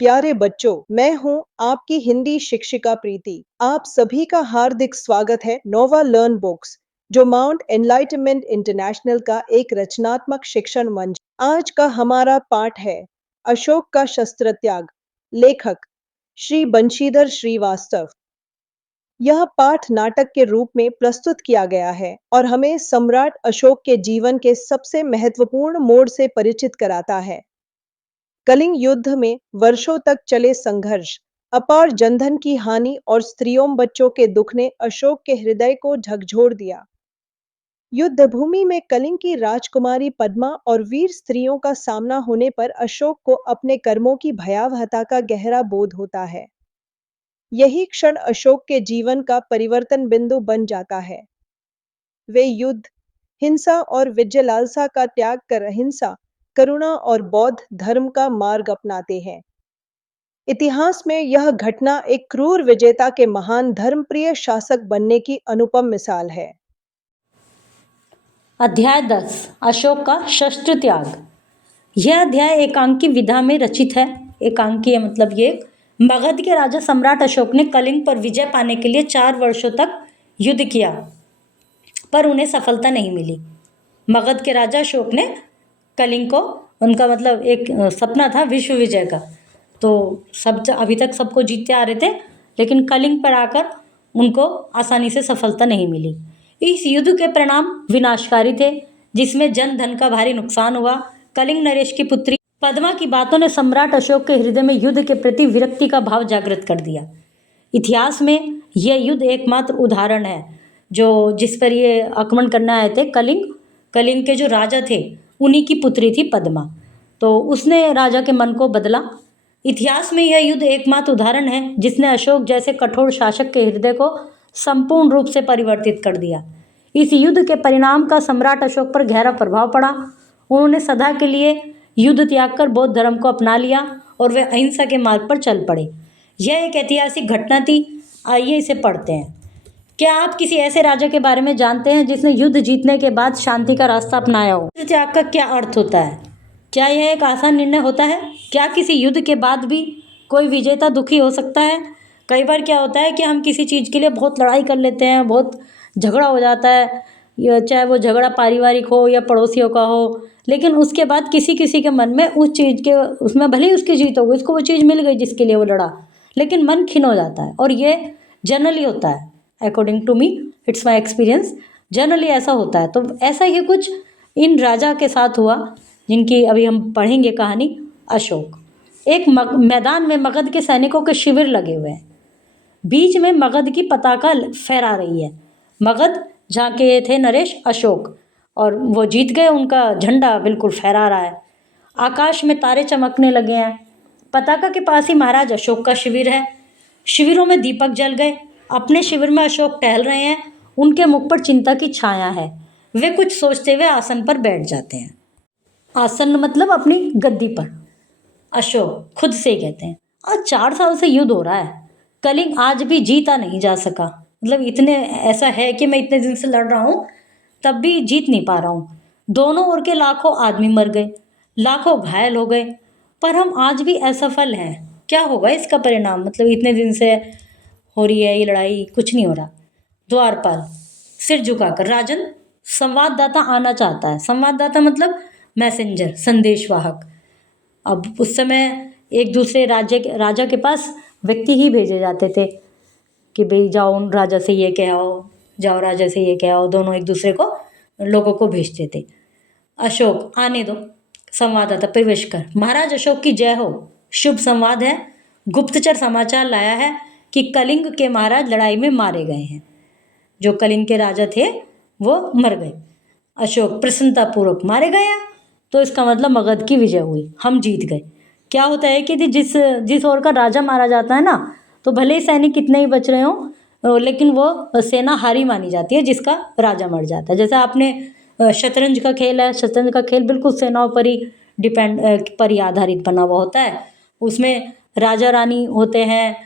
प्यारे बच्चों, मैं हूं आपकी हिंदी शिक्षिका प्रीति। आप सभी का हार्दिक स्वागत है नोवा लर्न बुक्स, जो माउंट एनलाइटमेंट इंटरनेशनल का एक रचनात्मक शिक्षण मंच। आज का हमारा पाठ है अशोक का शस्त्र त्याग। लेखक श्री बंशीधर श्रीवास्तव। यह पाठ नाटक के रूप में प्रस्तुत किया गया है और हमें सम्राट अशोक के जीवन के सबसे महत्वपूर्ण मोड़ से परिचित कराता है। कलिंग युद्ध में वर्षों तक चले संघर्ष, अपार जनधन की हानि और स्त्रियों बच्चों के दुख ने अशोक के हृदय को झकझोर दिया। युद्ध भूमि में कलिंग की राजकुमारी पद्मा और वीर स्त्रियों का सामना होने पर अशोक को अपने कर्मों की भयावहता का गहरा बोध होता है। यही क्षण अशोक के जीवन का परिवर्तन बिंदु बन जाता है। वे युद्ध, हिंसा और विजय लालसा का त्याग कर अहिंसा, करुणा और बौद्ध धर्म का मार्ग अपनाते हैं। इतिहास में यह घटना एक क्रूर विजेता के महान धर्मप्रिय शासक बनने की अनुपम मिसाल है। अध्याय 10 अशोक का शस्त्र त्याग। यह अध्याय एकांकी विधा में रचित है। एकांकी मतलब ये मगध के राजा सम्राट अशोक ने कलिंग पर विजय पाने के लिए 4 वर्षों तक युद्ध किया, पर उन्हें सफलता नहीं मिली। मगध के राजा अशोक ने कलिंग को, उनका मतलब एक सपना था विश्व विजय का, तो सब अभी तक सबको जीतते आ रहे थे, लेकिन कलिंग पर आकर उनको आसानी से सफलता नहीं मिली। इस युद्ध के परिणाम विनाशकारी थे, जिसमें जन धन का भारी नुकसान हुआ। कलिंग नरेश की पुत्री पद्मा की बातों ने सम्राट अशोक के हृदय में युद्ध के प्रति विरक्ति का भाव जागृत कर दिया। इतिहास में यह युद्ध एकमात्र उदाहरण है जो जिस पर ये आक्रमण करने आए थे। कलिंग के जो राजा थे उन्हीं की पुत्री थी पद्मा, तो उसने राजा के मन को बदला। इतिहास में यह युद्ध एकमात्र उदाहरण है जिसने अशोक जैसे कठोर शासक के हृदय को संपूर्ण रूप से परिवर्तित कर दिया। इस युद्ध के परिणाम का सम्राट अशोक पर गहरा प्रभाव पड़ा। उन्होंने सदा के लिए युद्ध त्याग कर बौद्ध धर्म को अपना लिया और वे अहिंसा के मार्ग पर चल पड़े। यह एक ऐतिहासिक घटना थी। आइए इसे पढ़ते हैं। क्या आप किसी ऐसे राजा के बारे में जानते हैं जिसने युद्ध जीतने के बाद शांति का रास्ता अपनाया हो? युद्ध त्याग का क्या अर्थ होता है? क्या यह एक आसान निर्णय होता है? क्या किसी युद्ध के बाद भी कोई विजेता दुखी हो सकता है? कई बार क्या होता है कि हम किसी चीज़ के लिए बहुत लड़ाई कर लेते हैं, बहुत झगड़ा हो जाता है, चाहे वो झगड़ा पारिवारिक हो या पड़ोसियों का हो, लेकिन उसके बाद किसी किसी के मन में उस चीज़ के, उसमें भले ही उसकी जीत हो गई, उसको वो चीज़ मिल गई जिसके लिए वो लड़ा, लेकिन मन खिन्न हो जाता है। और ये जनरली होता है, according to me, it's my experience, generally ऐसा होता है। तो ऐसा ही कुछ इन राजा के साथ हुआ जिनकी अभी हम पढ़ेंगे कहानी। अशोक एक मैदान में मगध के सैनिकों के शिविर लगे हुए हैं। बीच में मगध की पताका फहरा रही है। मगध जहाँ के थे नरेश, अशोक, और वो जीत गए, उनका झंडा बिल्कुल फहरा रहा है। आकाश में तारे चमकने लगे हैं। पताका के पास ही महाराज अशोक का शिविर है। शिविरों में दीपक जल गए। अपने शिविर में अशोक टहल रहे हैं। उनके मुख पर चिंता की छाया है। वे कुछ सोचते हुए आसन पर बैठ जाते हैं। आसन मतलब अपनी गद्दी पर। अशोक खुद से ही कहते हैं, आज 4 साल से युद्ध हो रहा है, कलिंग आज भी जीता नहीं जा सका। मतलब इतने, ऐसा है कि मैं इतने दिन से लड़ रहा हूँ तब भी जीत नहीं पा रहा हूँ। दोनों ओर के लाखों आदमी मर गए, लाखों घायल हो गए, पर हम आज भी असफल हैं। क्या होगा इसका परिणाम? मतलब इतने दिन से हो रही है ये लड़ाई, कुछ नहीं हो रहा। द्वारपाल सिर झुकाकर, राजन संवाददाता आना चाहता है। संवाददाता मतलब मैसेंजर, संदेशवाहक। अब उस समय एक दूसरे राजा के पास व्यक्ति ही भेजे जाते थे कि भाई जाओ राजा से ये कह आओ, जाओ राजा से ये कह आओ, दोनों एक दूसरे को, लोगों को भेजते थे। अशोक आने दो। संवाददाता प्रवेश कर। महाराज अशोक की जय हो, शुभ संवाद है। गुप्तचर समाचार लाया है कि कलिंग के महाराज लड़ाई में मारे गए हैं। जो कलिंग के राजा थे वो मर गए। अशोक प्रसन्नतापूर्वक, मारे गए हैं तो इसका मतलब मगध की विजय हुई, हम जीत गए। क्या होता है कि जिस ओर का राजा मारा जाता है ना, तो भले ही सैनिक कितने ही बच रहे हों, लेकिन वो सेना हारी मानी जाती है जिसका राजा मर जाता है। जैसे आपने शतरंज का खेल है, शतरंज का खेल बिल्कुल सेनाओं पर ही पर ही आधारित बना हुआ होता है। उसमें राजा रानी होते हैं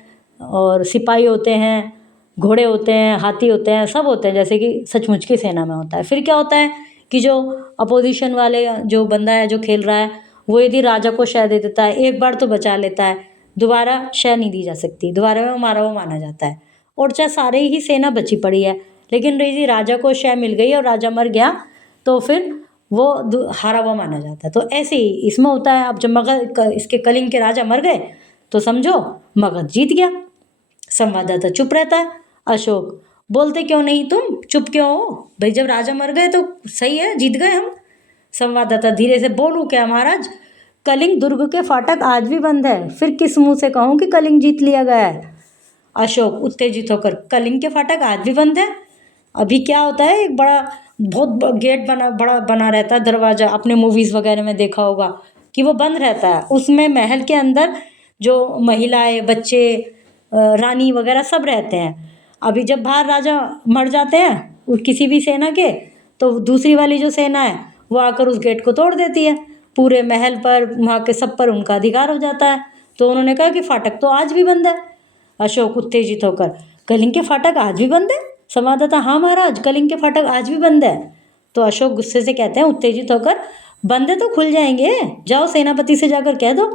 और सिपाही होते हैं, घोड़े होते हैं, हाथी होते हैं, सब होते हैं, जैसे कि सचमुच की सेना में होता है। फिर क्या होता है कि जो अपोजिशन वाले, जो बंदा है जो खेल रहा है, वो यदि राजा को शह दे देता है, एक बार तो बचा लेता है, दोबारा शह नहीं दी जा सकती, दोबारा में मारा हुआ माना जाता है। और चाहे सारे ही सेना बची पड़ी है, लेकिन यदि राजा को शह मिल गई और राजा मर गया तो फिर वो हारा हुआ माना जाता है। तो ऐसे ही इसमें होता है। अब जब मगध इसके कलिंग के राजा मर गए तो समझो मगध जीत गया। संवाददाता चुप रहता है। अशोक, बोलते क्यों नहीं तुम, चुप क्यों हो भाई, जब राजा मर गए तो सही है, जीत गए हम। संवाददाता धीरे से, बोलूं क्या महाराज, कलिंग दुर्ग के फाटक आज भी बंद है, फिर किस मुंह से कहूं कि कलिंग जीत लिया गया है। अशोक उत्तेजित होकर, कलिंग के फाटक आज भी बंद है? अभी क्या होता है, एक बड़ा बहुत गेट बड़ा बना रहता है, दरवाजा, अपने मूवीज वगैरह में देखा होगा कि वो बंद रहता है। उसमें महल के अंदर जो महिलाएं, बच्चे, रानी वगैरह सब रहते हैं। अभी जब बाहर राजा मर जाते हैं किसी भी सेना के, तो दूसरी वाली जो सेना है वो आकर उस गेट को तोड़ देती है। पूरे महल पर, वहाँ के सब पर उनका अधिकार हो जाता है। तो उन्होंने कहा कि फाटक तो आज भी बंद है। अशोक उत्तेजित होकर, कलिंग के फाटक आज भी बंद है? संवाददाता, हाँ महाराज, कलिंग के फाटक आज भी बंद है। तो अशोक गुस्से से कहते हैं उत्तेजित होकर, बंद है तो खुल जाएंगे, जाओ सेनापति से जाकर कह दो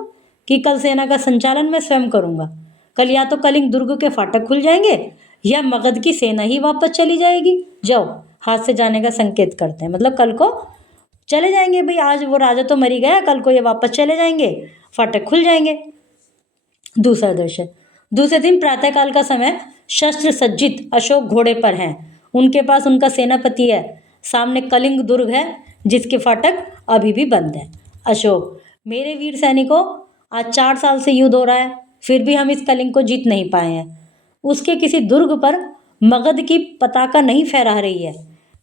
कि कल सेना का संचालन मैं स्वयं करूंगा। कल या तो कलिंग दुर्ग के फाटक खुल जाएंगे या मगध की सेना ही वापस चली जाएगी। जाओ, हाथ से जाने का संकेत करते हैं, मतलब कल को चले जाएंगे भाई, आज वो राजा तो मर ही गया, कल को ये वापस चले जाएंगे, फाटक खुल जाएंगे। दूसरा दृश्य, दूसरे दिन प्रातःकाल का समय, शस्त्र सज्जित अशोक घोड़े पर हैं, उनके पास उनका सेनापति है, सामने कलिंग दुर्ग है जिसके फाटक अभी भी बंद है। अशोक, मेरे वीर सैनिकों, आज 4 साल से युद्ध हो रहा है, फिर भी हम इस कलिंग को जीत नहीं पाए हैं। उसके किसी दुर्ग पर मगध की पताका नहीं फहरा रही है।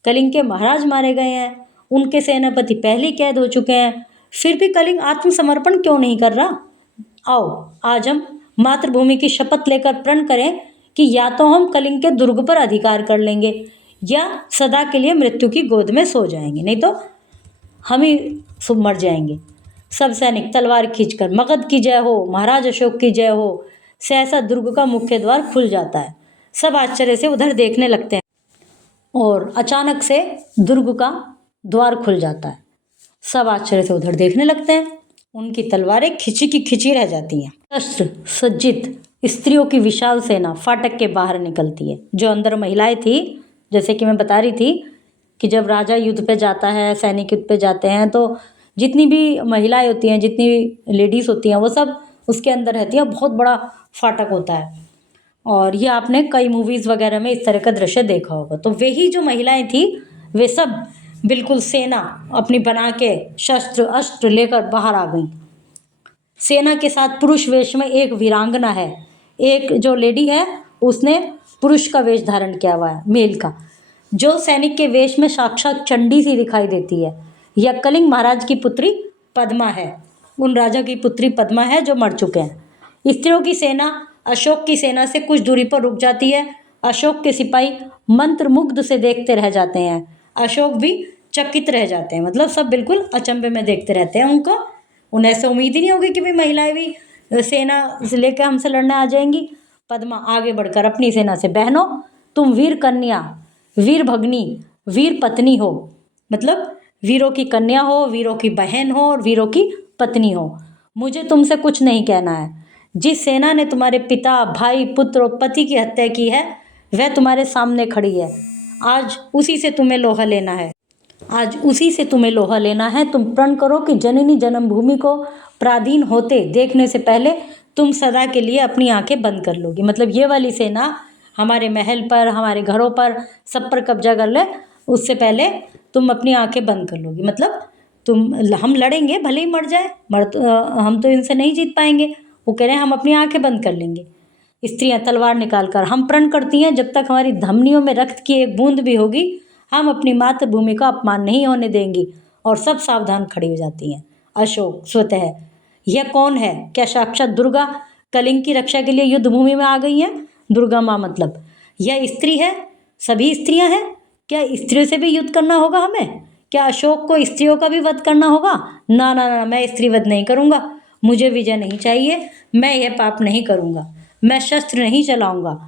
कलिंग के महाराज मारे गए हैं, उनके सेनापति पहले कैद हो चुके हैं, फिर भी कलिंग आत्मसमर्पण क्यों नहीं कर रहा? आओ, आज हम मातृभूमि की शपथ लेकर प्रण करें कि या तो हम कलिंग के दुर्ग पर अधिकार कर लेंगे या सदा के लिए मृत्यु की गोद में सो जाएंगे, नहीं तो हम ही मर जाएंगे। सब सैनिक तलवार खींचकर, मगध की जय हो, महाराज अशोक की जय हो। सहसा दुर्ग का मुख्य द्वार खुल जाता है। सब आश्चर्य से उधर देखने लगते हैं और अचानक से दुर्ग का द्वार खुल जाता है। सब आश्चर्य से उधर देखने लगते हैं। उनकी तलवारें खिंची की खिंची रह जाती हैं। शस्त्र सज्जित स्त्रियों की विशाल सेना फाटक के बाहर निकलती है। जो अंदर महिलाएं थी, जैसे कि मैं बता रही थी कि जब राजा युद्ध पे जाता है, सैनिक युद्ध पे जाते हैं, तो जितनी भी महिलाएं होती हैं, जितनी भी लेडीज़ होती हैं, वो सब उसके अंदर रहती हैं। बहुत बड़ा फाटक होता है और ये आपने कई मूवीज़ वगैरह में इस तरह का दृश्य देखा होगा। तो वही जो महिलाएं थी वे सब बिल्कुल सेना अपनी बना के शस्त्र अस्त्र लेकर बाहर आ गई। सेना के साथ पुरुष वेश में एक वीरांगना है। एक जो लेडी है उसने पुरुष का वेश धारण किया हुआ है, मेल का, जो सैनिक के वेश में साक्षात चंडी सी दिखाई देती है। यह कलिंग महाराज की पुत्री पद्मा है, उन राजा की पुत्री पद्मा है जो मर चुके हैं। स्त्रियों की सेना अशोक की सेना से कुछ दूरी पर रुक जाती है। अशोक के सिपाही मंत्रमुग्ध से देखते रह जाते हैं। अशोक भी चकित रह जाते हैं, मतलब सब बिल्कुल अचंभे में देखते रहते हैं उनको। उन्हें ऐसे उम्मीद ही नहीं होगी कि भाई महिलाएं भी सेना से लेकर हमसे लड़ने आ जाएंगी। पद्मा आगे बढ़कर अपनी सेना से, बहनों, तुम वीर कन्या, वीर भगनी, वीर पत्नी हो, मतलब वीरों की कन्या हो, वीरों की बहन हो और वीरों की पत्नी हो। मुझे तुमसे कुछ नहीं कहना है। जिस सेना ने तुम्हारे पिता, भाई, पुत्र और पति की हत्या की है वह तुम्हारे सामने खड़ी है। आज उसी से तुम्हें लोहा लेना है। आज उसी से तुम्हें लोहा लेना है। तुम प्रण करो कि जननी जन्मभूमि को पराधीन होते देखने से पहले तुम सदा के लिए अपनी आंखें बंद कर लोगी। मतलब ये वाली सेना हमारे महल पर, हमारे घरों पर, सब पर कब्जा कर ले, उससे पहले तुम अपनी आंखें बंद कर लोगी। मतलब हम लड़ेंगे, भले ही मर जाए, हम तो इनसे नहीं जीत पाएंगे। वो कह रहे हैं हम अपनी आंखें बंद कर लेंगे। स्त्रियां तलवार निकालकर, हम प्रण करती हैं जब तक हमारी धमनियों में रक्त की एक बूंद भी होगी हम अपनी मातृभूमि का अपमान नहीं होने देंगी। और सब सावधान खड़ी हो जाती हैं। अशोक स्वतः, यह कौन है? क्या साक्षात दुर्गा कलिंग की रक्षा के लिए युद्ध भूमि में आ गई हैं? दुर्गा माँ, मतलब यह स्त्री है? सभी स्त्रियां हैं? क्या स्त्रियों से भी युद्ध करना होगा हमें? क्या अशोक को स्त्रियों का भी वध करना होगा? ना ना ना, मैं स्त्री वध नहीं करूँगा। मुझे विजय नहीं चाहिए। मैं यह पाप नहीं करूँगा। मैं शस्त्र नहीं चलाऊँगा।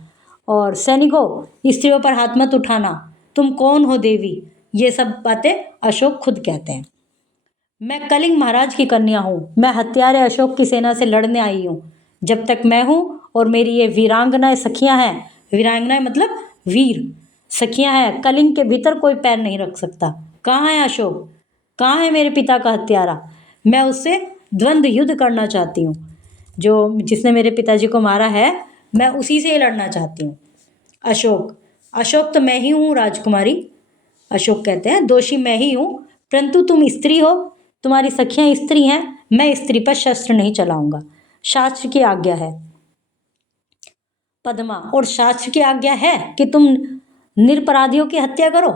और सैनिकों, स्त्रियों पर हाथ मत उठाना। तुम कौन हो देवी? ये सब बातें अशोक खुद कहते हैं। मैं कलिंग महाराज की कन्या हूँ। मैं हत्यारे अशोक की सेना से लड़ने आई हूँ। जब तक मैं हूँ और मेरी ये वीरांगनाएं सखियां हैं, वीरांगनाएं मतलब वीर सखियां हैं, कलिंग के भीतर कोई पैर नहीं रख सकता। कहाँ है अशोक, कहाँ है मेरे पिता का हत्यारा? मैं उससे द्वंद्व युद्ध करना चाहती हूँ। जो जिसने मेरे पिताजी को मारा है, मैं उसी से लड़ना चाहती हूँ। अशोक, अशोक तो मैं ही हूँ राजकुमारी। अशोक कहते हैं दोषी मैं ही हूँ, परंतु तुम स्त्री हो, तुम्हारी सखियां स्त्री हैं, मैं स्त्री पर शस्त्र नहीं चलाऊंगा, शास्त्र की आज्ञा है। पद्मा, और शास्त्र की आज्ञा है कि तुम निरपराधियों की हत्या करो।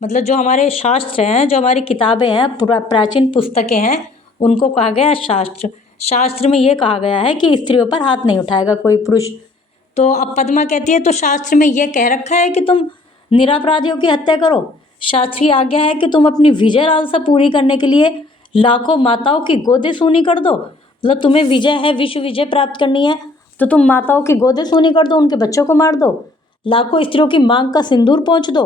मतलब जो हमारे शास्त्र हैं, जो हमारी किताबें हैं, प्राचीन पुस्तकें हैं, उनको कहा गया है शास्त्र। शास्त्र में ये कहा गया है कि स्त्रियों पर हाथ नहीं उठाएगा कोई पुरुष। तो अब पद्मा कहती है तो शास्त्र में ये कह रखा है कि तुम निरपराधियों की हत्या करो। शास्त्र की आज्ञा है कि तुम अपनी विजय लालसा पूरी करने के लिए लाखों माताओं की गोदे सूनी कर दो। मतलब तुम्हें विजय है, विश्व विजय प्राप्त करनी है, तो तुम माताओं की गोदे सूनी कर दो, उनके बच्चों को मार दो, लाखों स्त्रियों की मांग का सिंदूर पहुँच दो,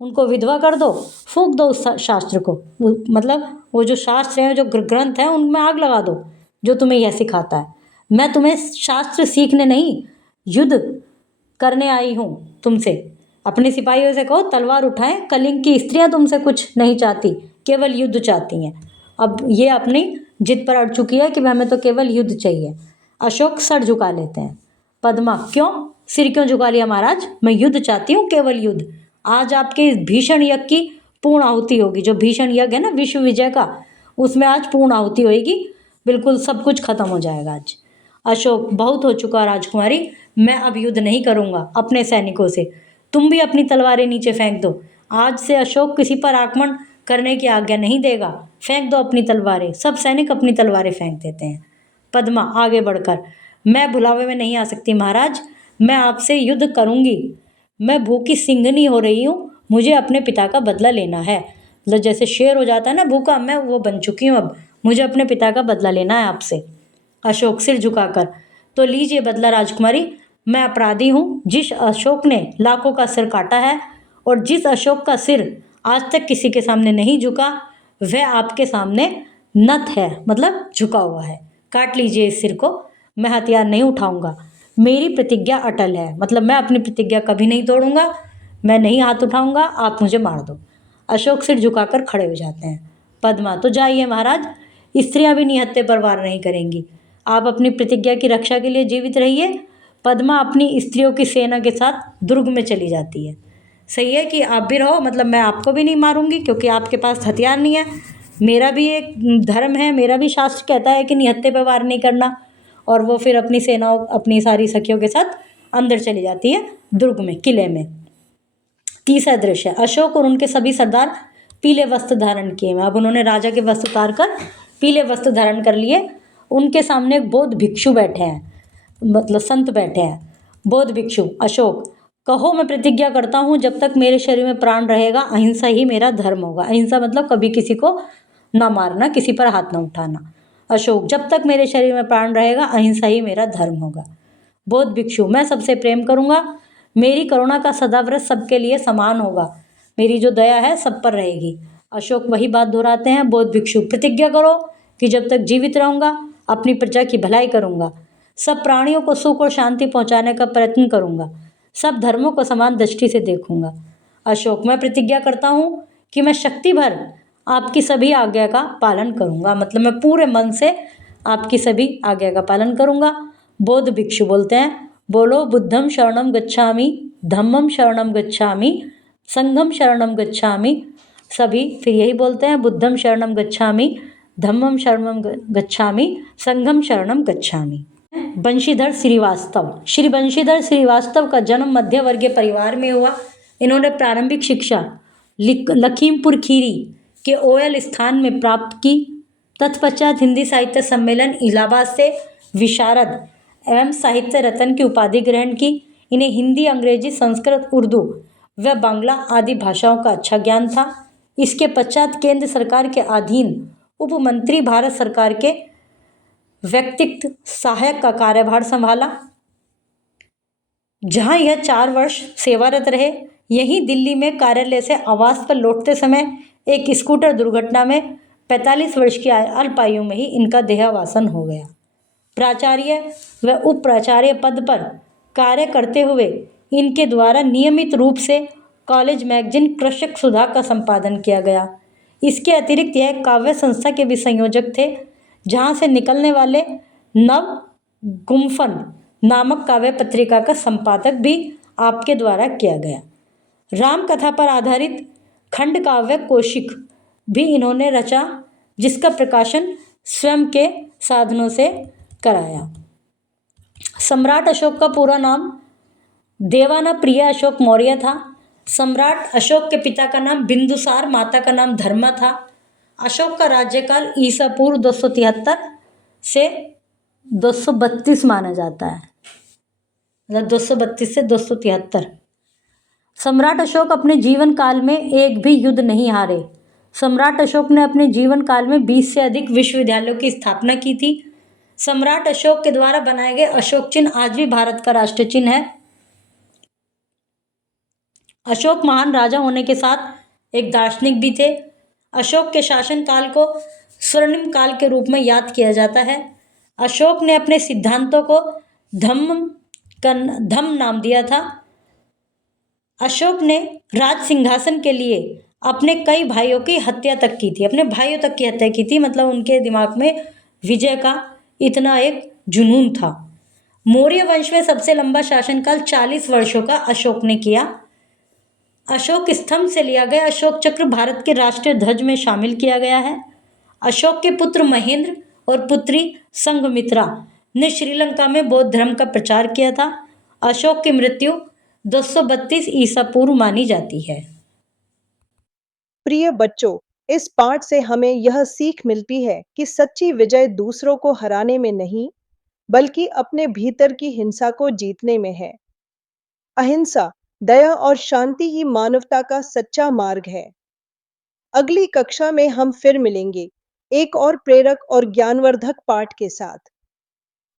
उनको विधवा कर दो, फूंक दो उस शास्त्र को। मतलब वो जो शास्त्र हैं, जो ग्रंथ हैं, उनमें आग लगा दो जो तुम्हें यह सिखाता है। मैं तुम्हें शास्त्र सीखने नहीं, युद्ध करने आई हूँ तुमसे। अपने सिपाहियों से कहो तलवार उठाएं, कलिंग की स्त्रियां तुमसे कुछ नहीं चाहती, केवल युद्ध चाहती हैं। अब ये अपनी जिद पर अड़ चुकी है कि हमें तो केवल युद्ध चाहिए। अशोक सर झुका लेते हैं। पद्मा, क्यों सिर क्यों झुका लिया महाराज? मैं युद्ध चाहती हूँ, केवल युद्ध। आज आपके इस भीषण यज्ञ की पूर्ण आहुति होगी। जो भीषण यज्ञ है ना विश्व विजय का, उसमें आज पूर्ण आहुति होगी। बिल्कुल सब कुछ खत्म हो जाएगा आज। अशोक, बहुत हो चुका राजकुमारी, मैं अब युद्ध नहीं करूंगा अपने सैनिकों से। तुम भी अपनी तलवारें नीचे फेंक दो। आज से अशोक किसी पर आक्रमण करने की आज्ञा नहीं देगा। फेंक दो अपनी तलवारें। सब सैनिक अपनी तलवारें फेंक देते हैं। पद्मा आगे बढ़कर, मैं बुलावे में नहीं आ सकती महाराज, मैं आपसे युद्ध करूंगी। मैं भूखी सिंघनी हो रही हूँ, मुझे अपने पिता का बदला लेना है। मतलब जैसे शेर हो जाता है ना भूखा, मैं वो बन चुकी हूँ अब, मुझे अपने पिता का बदला लेना है आपसे। अशोक सिर झुकाकर, तो लीजिए बदला राजकुमारी। मैं अपराधी हूँ। जिस अशोक ने लाखों का सिर काटा है और जिस अशोक का सिर आज तक किसी के सामने नहीं झुका, वह आपके सामने नत है, मतलब झुका हुआ है। काट लीजिए इस सिर को, मैं हथियार नहीं उठाऊंगा। मेरी प्रतिज्ञा अटल है, मतलब मैं अपनी प्रतिज्ञा कभी नहीं तोड़ूंगा, मैं नहीं हाथ उठाऊंगा, आप मुझे मार दो। अशोक सिर झुकाकर खड़े हो जाते हैं। पद्मा, तो जाइए महाराज, स्त्रियां भी निहत्थे पर वार नहीं करेंगी। आप अपनी प्रतिज्ञा की रक्षा के लिए जीवित रहिए। पद्मा अपनी स्त्रियों की सेना के साथ दुर्ग में चली जाती है। सही है कि आप भी रहो, मतलब मैं आपको भी नहीं मारूंगी क्योंकि आपके पास हथियार नहीं है। मेरा भी एक धर्म है, मेरा भी शास्त्र कहता है कि निहत्थे पर वार नहीं करना। और वो फिर अपनी सेनाओं, अपनी सारी सखियों के साथ अंदर चली जाती है दुर्ग में, किले में। तीसरा दृश्य, अशोक और उनके सभी सरदार पीले वस्त्र धारण किए हैं। अब उन्होंने राजा के वस्त्र उतार कर पीले वस्त्र धारण कर लिए। उनके सामने एक बौद्ध भिक्षु बैठे हैं, मतलब संत बैठे हैं। बौद्ध भिक्षु, अशोक, कहो मैं प्रतिज्ञा करता हूँ जब तक मेरे शरीर में प्राण रहेगा अहिंसा ही मेरा धर्म होगा। अहिंसा मतलब कभी किसी को ना मारना, किसी पर हाथ ना उठाना। अशोक, जब तक मेरे शरीर में प्राण रहेगा अहिंसा ही मेरा धर्म होगा। बौद्ध भिक्षु, मैं सबसे प्रेम करूंगा, मेरी करुणा का सदाव्रत सबके लिए समान होगा, मेरी जो दया है सब पर रहेगी। अशोक वही बात दोहराते हैं। बौद्ध भिक्षु, प्रतिज्ञा करो कि जब तक जीवित रहूंगा अपनी प्रजा की भलाई करूंगा, सब प्राणियों को सुख और शांति पहुंचाने का प्रयत्न करूंगा, सब धर्मों को समान दृष्टि से देखूंगा। अशोक, मैं प्रतिज्ञा करता हूँ कि मैं शक्ति भर आपकी सभी आज्ञा का पालन करूंगा, मतलब मैं पूरे मन से आपकी सभी आज्ञा का पालन करूंगा। बौद्ध भिक्षु बोलते हैं, बोलो बुद्धम शरणम गच्छामि, धम्मम शरणम गच्छामि, संघम शरणम गच्छामि। सभी फिर यही बोलते हैं, बुद्धम शरणम गच्छामि, धम्मम शरणम गच्छामि, संघम शरणम गच्छामि। बंशीधर श्रीवास्तव, श्री बंशीधर श्रीवास्तव का जन्म मध्य वर्गीय परिवार में हुआ। इन्होंने प्रारंभिक शिक्षा लखीमपुर खीरी के ओयल स्थान में प्राप्त की। तत्पश्चात हिंदी साहित्य सम्मेलन इलाहाबाद से विशारद एवं साहित्य रत्न की उपाधि ग्रहण की। इन्हें हिंदी, अंग्रेजी, संस्कृत, उर्दू व बांग्ला आदि भाषाओं का अच्छा ज्ञान था। इसके पश्चात केंद्र सरकार के अधीन उपमंत्री, भारत सरकार के व्यक्तित्व सहायक का कार्यभार संभाला, जहां यह 4 वर्ष सेवारत रहे। यहीं दिल्ली में कार्यालय से आवास पर लौटते समय एक स्कूटर दुर्घटना में 45 वर्ष की अल्प आयु में ही इनका देहावसान हो गया। प्राचार्य व उप प्राचार्य पद पर कार्य करते हुए इनके द्वारा नियमित रूप से कॉलेज मैगजीन कृषक सुधा का संपादन किया गया। इसके अतिरिक्त यह काव्य संस्था के भी संयोजक थे, जहां से निकलने वाले नव गुम्फन नामक काव्य पत्रिका का संपादक भी आपके द्वारा किया गया। राम कथा पर आधारित खंड काव्य कौशिक भी इन्होंने रचा, जिसका प्रकाशन स्वयं के साधनों से कराया। सम्राट अशोक का पूरा नाम देवाना प्रिय अशोक मौर्य था। सम्राट अशोक के पिता का नाम बिंदुसार, माता का नाम धर्मा था। अशोक का राज्यकाल ईसा पूर्व 273 से 232 माना जाता है, मतलब 232 से 273। सम्राट अशोक अपने जीवन काल में एक भी युद्ध नहीं हारे। सम्राट अशोक ने अपने जीवन काल में 20 से अधिक विश्वविद्यालयों की स्थापना की थी। सम्राट अशोक के द्वारा बनाए गए अशोक चिन्ह आज भी भारत का राष्ट्र चिन्ह है। अशोक महान राजा होने के साथ एक दार्शनिक भी थे। अशोक के शासन काल को स्वर्णिम काल के रूप में याद किया जाता है। अशोक ने अपने सिद्धांतों को धम्म नाम दिया था। अशोक ने राज सिंहासन के लिए अपने कई भाइयों की हत्या तक की थी, अपने भाइयों तक की हत्या की थी, मतलब उनके दिमाग में विजय का इतना एक जुनून था। मौर्य वंश में सबसे लंबा शासनकाल 40 वर्षों का अशोक ने किया। अशोक स्तंभ से लिया गया अशोक चक्र भारत के राष्ट्रीय ध्वज में शामिल किया गया है। अशोक के पुत्र महेंद्र और पुत्री संघमित्रा ने श्रीलंका में बौद्ध धर्म का प्रचार किया था। अशोक की मृत्यु 232 ईसा पूर्व मानी जाती है। प्रिय बच्चों, इस पाठ से हमें यह सीख मिलती है कि सच्ची विजय दूसरों को हराने में नहीं, बल्कि अपने भीतर की हिंसा को जीतने में है। अहिंसा, दया और शांति ही मानवता का सच्चा मार्ग है। अगली कक्षा में हम फिर मिलेंगे एक और प्रेरक और ज्ञानवर्धक पाठ के साथ।